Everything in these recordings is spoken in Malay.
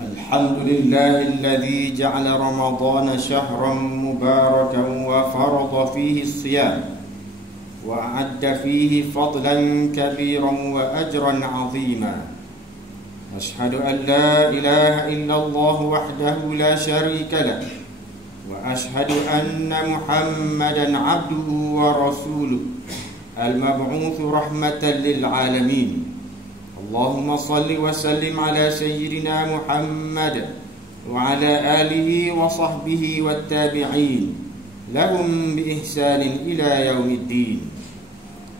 الحمد لله الذي جعل رمضان شهرا مباركا وفرض فيه الصيام وأعد فيه فضلا كبيرا وأجرا عظيما. أشهد أن لا إله إلا الله وحده لا شريك له وأشهد أن محمدا عبده ورسوله المبعوث رحمة للعالمين. اللهم صل وسلم على سيدنا محمد وعلى آله وصحبه والتابعين لهم بإحسان إلى يوم الدين.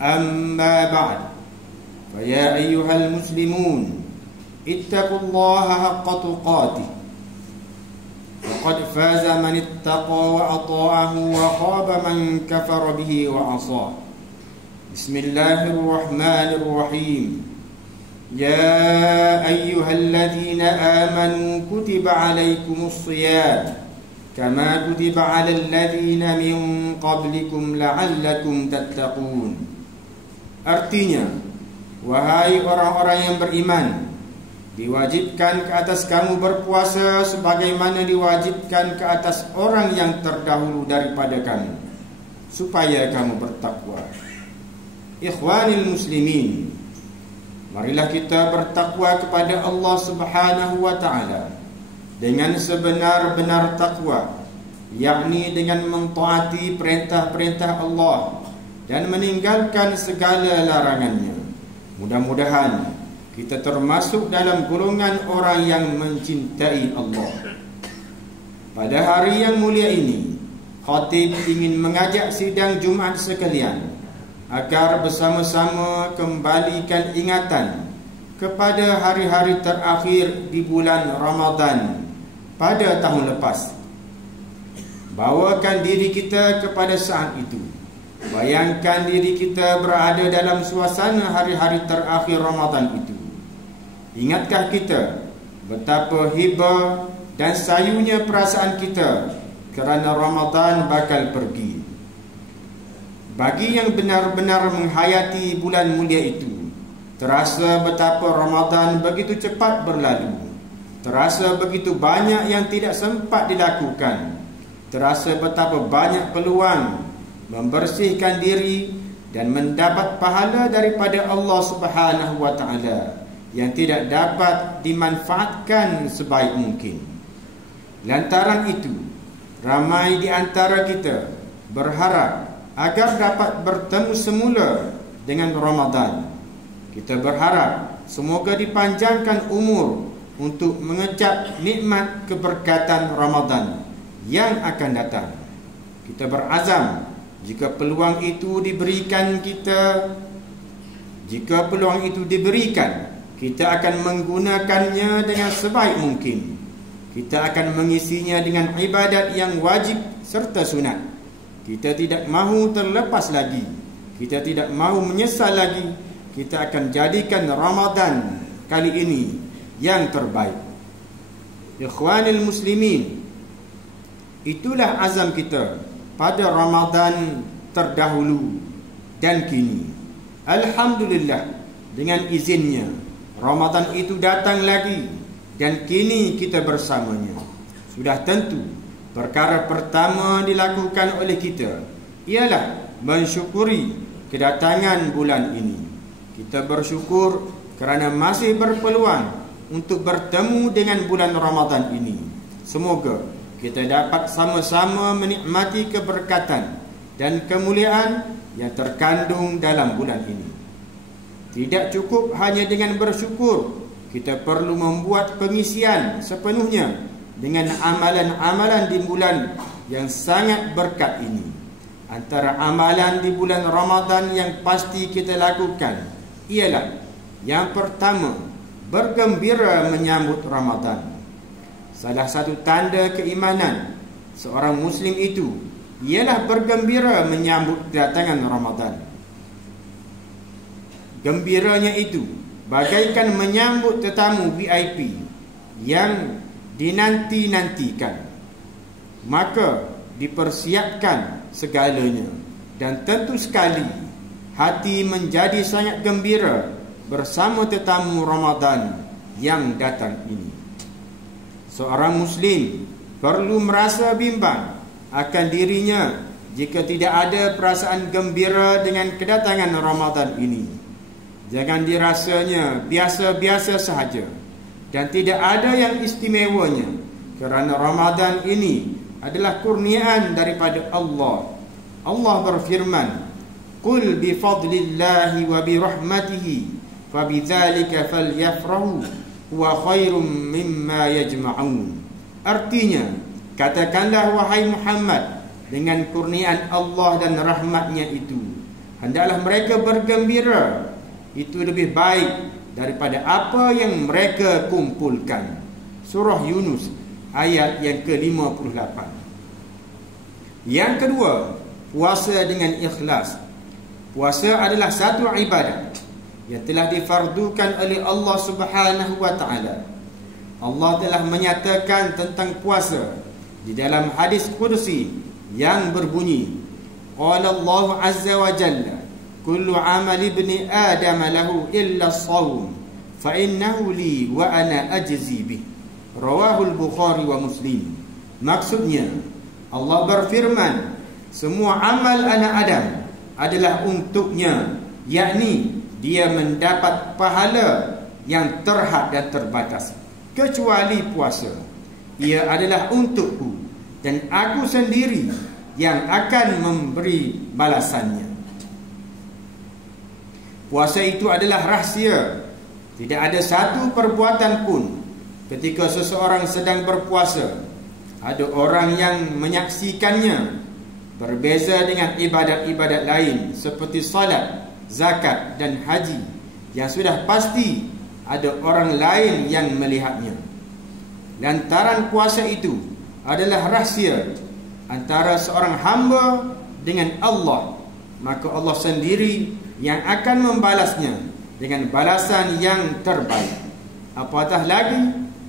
أما بعد، فيا أيها المسلمون اتقوا الله حق تقاته، وقد فاز من اتقى وأطاعه وخاب من كفر به وعصاه. بسم الله الرحمن الرحيم. يا أيها الذين آمنوا كتب عليكم الصيام كما كتب على الذين من قبلكم لعلكم تتقون. Artinya, wahai orang-orang yang beriman, diwajibkan ke atas kamu berpuasa sebagaimana diwajibkan ke atas orang yang terdahulu daripada kamu, supaya kamu bertakwa. Ikhwanil muslimin, marilah kita bertakwa kepada Allah Subhanahu wa ta'ala dengan sebenar-benar takwa, yakni dengan mentaati perintah-perintah Allah dan meninggalkan segala larangannya. Mudah-mudahan kita termasuk dalam golongan orang yang mencintai Allah. Pada hari yang mulia ini, khatib ingin mengajak sidang Jumaat sekalian agar bersama-sama kembalikan ingatan kepada hari-hari terakhir di bulan Ramadan pada tahun lepas. Bawakan diri kita kepada saat itu. Bayangkan diri kita berada dalam suasana hari-hari terakhir Ramadan itu. Ingatkah kita betapa hibah dan sayunya perasaan kita kerana Ramadan bakal pergi? Bagi yang benar-benar menghayati bulan mulia itu, terasa betapa Ramadan begitu cepat berlalu. Terasa begitu banyak yang tidak sempat dilakukan. Terasa betapa banyak peluang membersihkan diri dan mendapat pahala daripada Allah Subhanahu wa ta'ala yang tidak dapat dimanfaatkan sebaik mungkin. Lantaran itu, ramai di antara kita berharap agar dapat bertemu semula dengan Ramadan. Kita berharap semoga dipanjangkan umur untuk mengecap nikmat keberkatan Ramadan yang akan datang. Kita berazam jika peluang itu diberikan, kita akan menggunakannya dengan sebaik mungkin. Kita akan mengisinya dengan ibadat yang wajib serta sunat. Kita tidak mahu terlepas lagi. Kita tidak mahu menyesal lagi. Kita akan jadikan Ramadan kali ini yang terbaik. Ikhwanil muslimin, itulah azam kita pada Ramadan terdahulu dan kini. Alhamdulillah, dengan izinnya Ramadan itu datang lagi dan kini kita bersamanya. Sudah tentu perkara pertama dilakukan oleh kita ialah mensyukuri kedatangan bulan ini. Kita bersyukur kerana masih berpeluang untuk bertemu dengan bulan Ramadan ini. Semoga kita dapat sama-sama menikmati keberkatan dan kemuliaan yang terkandung dalam bulan ini. Tidak cukup hanya dengan bersyukur, kita perlu membuat pengisian sepenuhnya dengan amalan-amalan di bulan yang sangat berkat ini. Antara amalan di bulan Ramadan yang pasti kita lakukan ialah, yang pertama, bergembira menyambut Ramadan. Salah satu tanda keimanan seorang Muslim itu ialah bergembira menyambut kedatangan Ramadan. Gembiranya itu bagaikan menyambut tetamu VIP yang dinanti-nantikan. Maka dipersiapkan segalanya, dan tentu sekali hati menjadi sangat gembira bersama tetamu Ramadan yang datang ini. Seorang Muslim perlu merasa bimbang akan dirinya jika tidak ada perasaan gembira dengan kedatangan Ramadan ini. Jangan dirasanya biasa-biasa sahaja dan tidak ada yang istimewanya, kerana Ramadan ini adalah kurniaan daripada Allah. Allah berfirman, "Qul bi fadlillahi wa bi rahmatihi fabidzalika falyafrahu huwa khairum mimma yajma'un." Artinya, katakanlah wahai Muhammad, dengan kurniaan Allah dan rahmatnya itu, hendaklah mereka bergembira. Itu lebih baik daripada apa yang mereka kumpulkan. Surah Yunus ayat yang ke-58. Yang kedua, puasa dengan ikhlas. Puasa adalah satu ibadat yang telah difardukan oleh Allah Subhanahu wa taala. Allah telah menyatakan tentang puasa di dalam hadis qudsi yang berbunyi, qala Allah azza wa jalla, kullu amali ibni adam lahu illa as-shawm fa innahu li wa ana ajzi bih. Rawahul Bukhari wa Muslim. Maksudnya, Allah berfirman, semua amal anak Adam adalah untuknya, yakni dia mendapat pahala yang terhad dan terbatas, kecuali puasa. Ia adalah untukku dan aku sendiri yang akan memberi balasannya. Puasa itu adalah rahsia. Tidak ada satu perbuatan pun ketika seseorang sedang berpuasa ada orang yang menyaksikannya. Berbeza dengan ibadat-ibadat lain seperti salat, zakat dan haji yang sudah pasti ada orang lain yang melihatnya. Lantaran puasa itu adalah rahsia antara seorang hamba dengan Allah, maka Allah sendiri yang akan membalasnya dengan balasan yang terbaik. Apatah lagi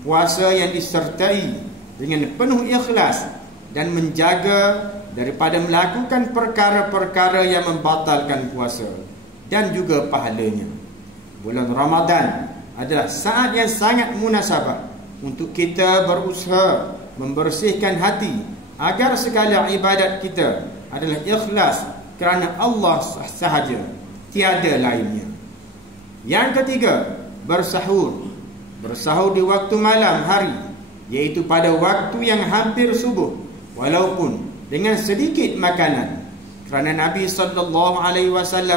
puasa yang disertai dengan penuh ikhlas dan menjaga daripada melakukan perkara-perkara yang membatalkan puasa dan juga pahalanya. Bulan Ramadan adalah saat yang sangat munasabah untuk kita berusaha membersihkan hati agar segala ibadat kita adalah ikhlas kerana Allah sahaja, tiada lainnya. Yang ketiga, bersahur. Bersahur di waktu malam hari, iaitu pada waktu yang hampir subuh, walaupun dengan sedikit makanan, kerana Nabi SAW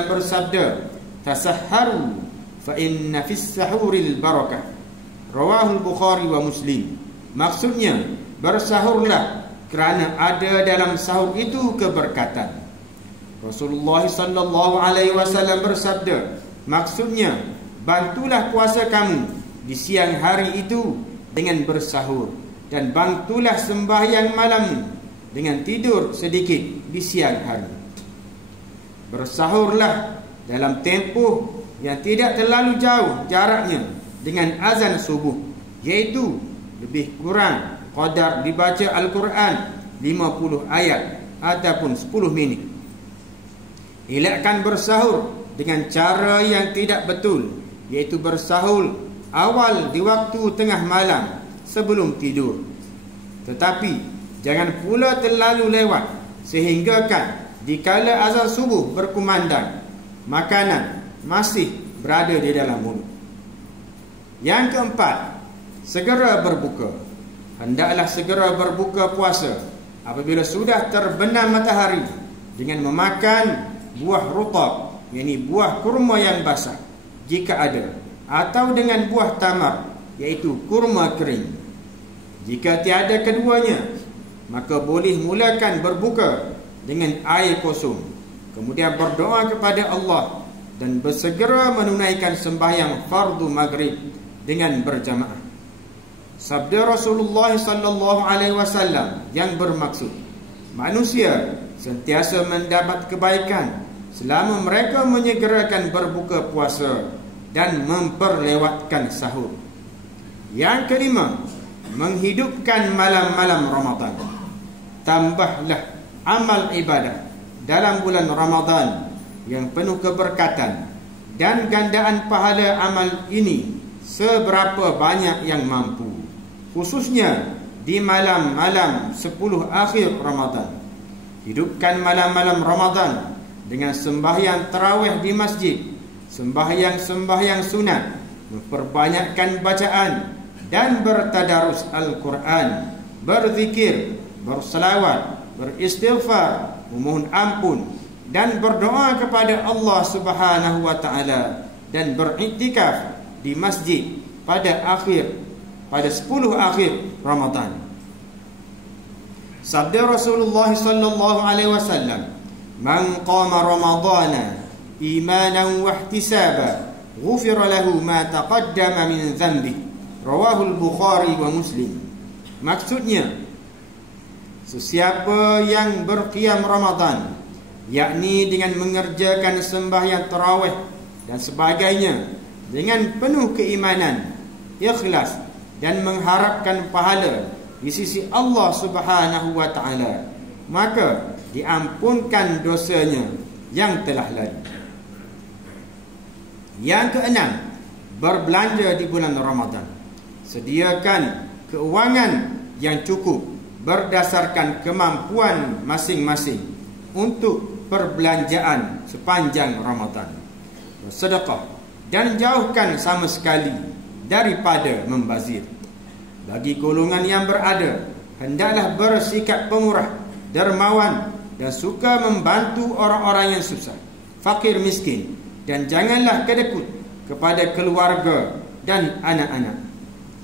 bersabda, tasahharu fa inna fis sahuril barakah. Rawahul Bukhari wa Muslim. Maksudnya, bersahurlah kerana ada dalam sahur itu keberkatan. Rasulullah SAW bersabda, maksudnya, bantulah puasa kamu di siang hari itu dengan bersahur, dan bantulah sembahyang malammu dengan tidur sedikit di siang hari. Bersahurlah dalam tempoh yang tidak terlalu jauh jaraknya dengan azan subuh, iaitu lebih kurang qadar dibaca Al-Quran 50 ayat ataupun 10 minit. Elakkan bersahur dengan cara yang tidak betul, iaitu bersahur awal di waktu tengah malam sebelum tidur. Tetapi jangan pula terlalu lewat sehinggakan dikala azan subuh berkumandang, makanan masih berada di dalam mulut. Yang keempat, segera berbuka. Hendaklah segera berbuka puasa apabila sudah terbenam matahari dengan memakan buah rutab, yakni buah kurma yang basah jika ada, atau dengan buah tamar, iaitu kurma kering. Jika tiada keduanya, maka boleh mulakan berbuka dengan air kosong, kemudian berdoa kepada Allah dan bersegera menunaikan sembahyang fardu maghrib dengan berjamaah. Sabda Rasulullah SAW yang bermaksud, manusia sentiasa mendapat kebaikan selama mereka menyegerakan berbuka puasa dan memperlewatkan sahur. Yang kelima, menghidupkan malam-malam Ramadan. Tambahlah amal ibadah dalam bulan Ramadan yang penuh keberkatan, dan gandaan pahala amal ini seberapa banyak yang mampu. khususnya di malam-malam 10 akhir Ramadan. Hidupkan malam-malam Ramadan dengan sembahyang tarawih di masjid, sembahyang-sembahyang sunat, memperbanyakkan bacaan dan bertadarus Al-Quran, berzikir, berselawat, beristighfar, memohon ampun dan berdoa kepada Allah Subhanahu wa taala, dan beriktikaf di masjid pada 10 akhir Ramadan. Sabda Rasulullah sallallahu alaihi wasallam, "Man qama Ramadana imanan wa ihtisaba, ghufira lahu ma taqaddama min dhanbihi." Rawahu al-Bukhari wa Muslim. Maksudnya, sesiapa yang berqiyam Ramadan, yakni dengan mengerjakan sembahyang tarawih dan sebagainya dengan penuh keimanan, ikhlas dan mengharapkan pahala di sisi Allah Subhanahu wa taala, maka diampunkan dosanya yang telah lalu. Yang keenam, berbelanja di bulan Ramadan. Sediakan keuangan yang cukup berdasarkan kemampuan masing-masing untuk perbelanjaan sepanjang Ramadan. Bersedekah dan jauhkan sama sekali daripada membazir. Bagi golongan yang berada, hendaklah bersikap pemurah, dermawan dan suka membantu orang-orang yang susah, fakir miskin, dan janganlah kedekut kepada keluarga dan anak-anak.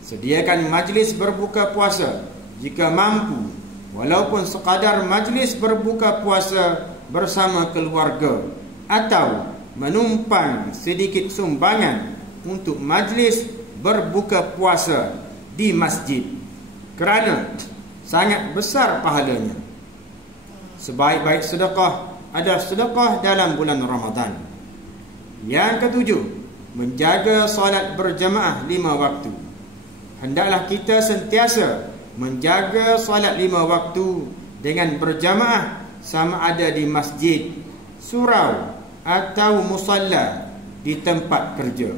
Sediakan majlis berbuka puasa jika mampu, walaupun sekadar majlis berbuka puasa bersama keluarga, atau menumpang sedikit sumbangan untuk majlis berbuka puasa di masjid, kerana sangat besar pahalanya. Sebaik-baik sedekah adalah sedekah dalam bulan Ramadan. Yang ketujuh, menjaga solat berjamaah 5 waktu. Hendaklah kita sentiasa menjaga solat 5 waktu dengan berjamaah, sama ada di masjid, surau atau musalla di tempat kerja.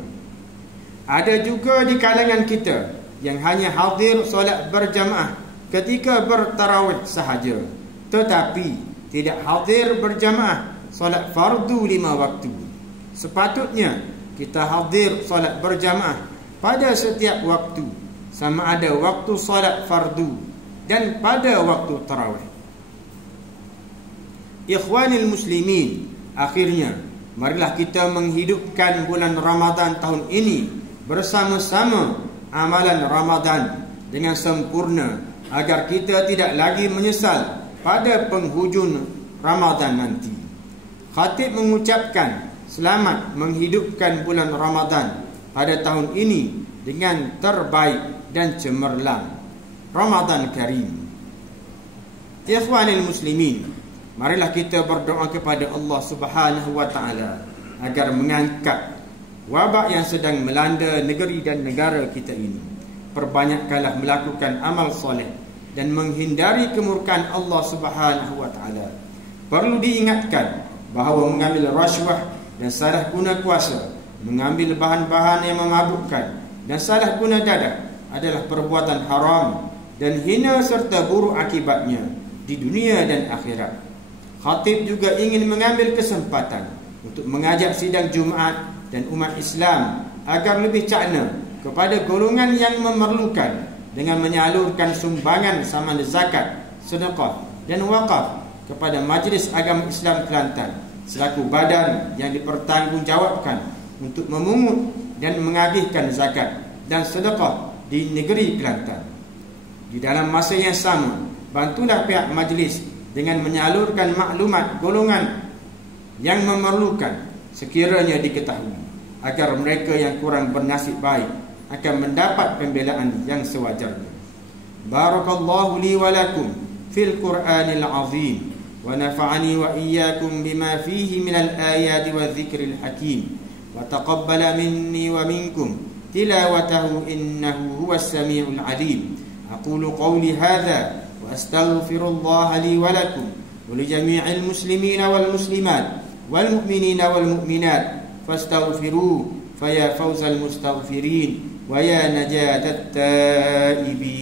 Ada juga di kalangan kita yang hanya hadir solat berjamaah ketika bertarawih sahaja, tetapi tidak hadir berjamaah solat fardu 5 waktu. Sepatutnya kita hadir solat berjamaah pada setiap waktu, sama ada waktu solat fardu dan pada waktu tarawih. Ikhwanil muslimin, akhirnya marilah kita menghidupkan bulan Ramadan tahun ini bersama-sama amalan Ramadan dengan sempurna, agar kita tidak lagi menyesal pada penghujung Ramadan nanti. Khatib mengucapkan selamat menghidupkan bulan Ramadan pada tahun ini dengan terbaik dan cemerlang. Ramadan Karim. Ikhwanil muslimin, marilah kita berdoa kepada Allah Subhanahu wa taala agar mengangkat wabak yang sedang melanda negeri dan negara kita ini. Perbanyakkanlah melakukan amal soleh dan menghindari kemurkaan Allah Subhanahu wa taala. Perlu diingatkan bahawa mengambil rasuah dan salah guna kuasa, mengambil bahan-bahan yang memabukkan dan salah guna dadah adalah perbuatan haram dan hina serta buruk akibatnya di dunia dan akhirat. Khatib juga ingin mengambil kesempatan untuk mengajak sidang Jumaat dan umat Islam agar lebih cakna kepada golongan yang memerlukan dengan menyalurkan sumbangan sama ada zakat, sedekah dan wakaf kepada Majlis Agama Islam Kelantan selaku badan yang dipertanggungjawabkan untuk memungut dan mengagihkan zakat dan sedekah di negeri Kelantan. Di dalam masa yang sama, bantulah pihak majlis dengan menyalurkan maklumat golongan yang memerlukan sekiranya diketahui, agar mereka yang kurang bernasib baik akan mendapat pembelaan yang sewajarnya. Barakallahu li wa lakum fil Qur'anil azim wa nafa'ani wa iyyakum bima fihi minal ayati wa dzikril hakim wa taqabbala minni wa minkum tilawatahu innahu huwas samiul alim. Aqulu qawli hadha wa astaghfirullaha li wa lakum wa li jami'il muslimina wal muslimat wal mu'minina wal mu'minat fastaghfiruhu faya fawzal mustaghfirin wa ya najatat taibin.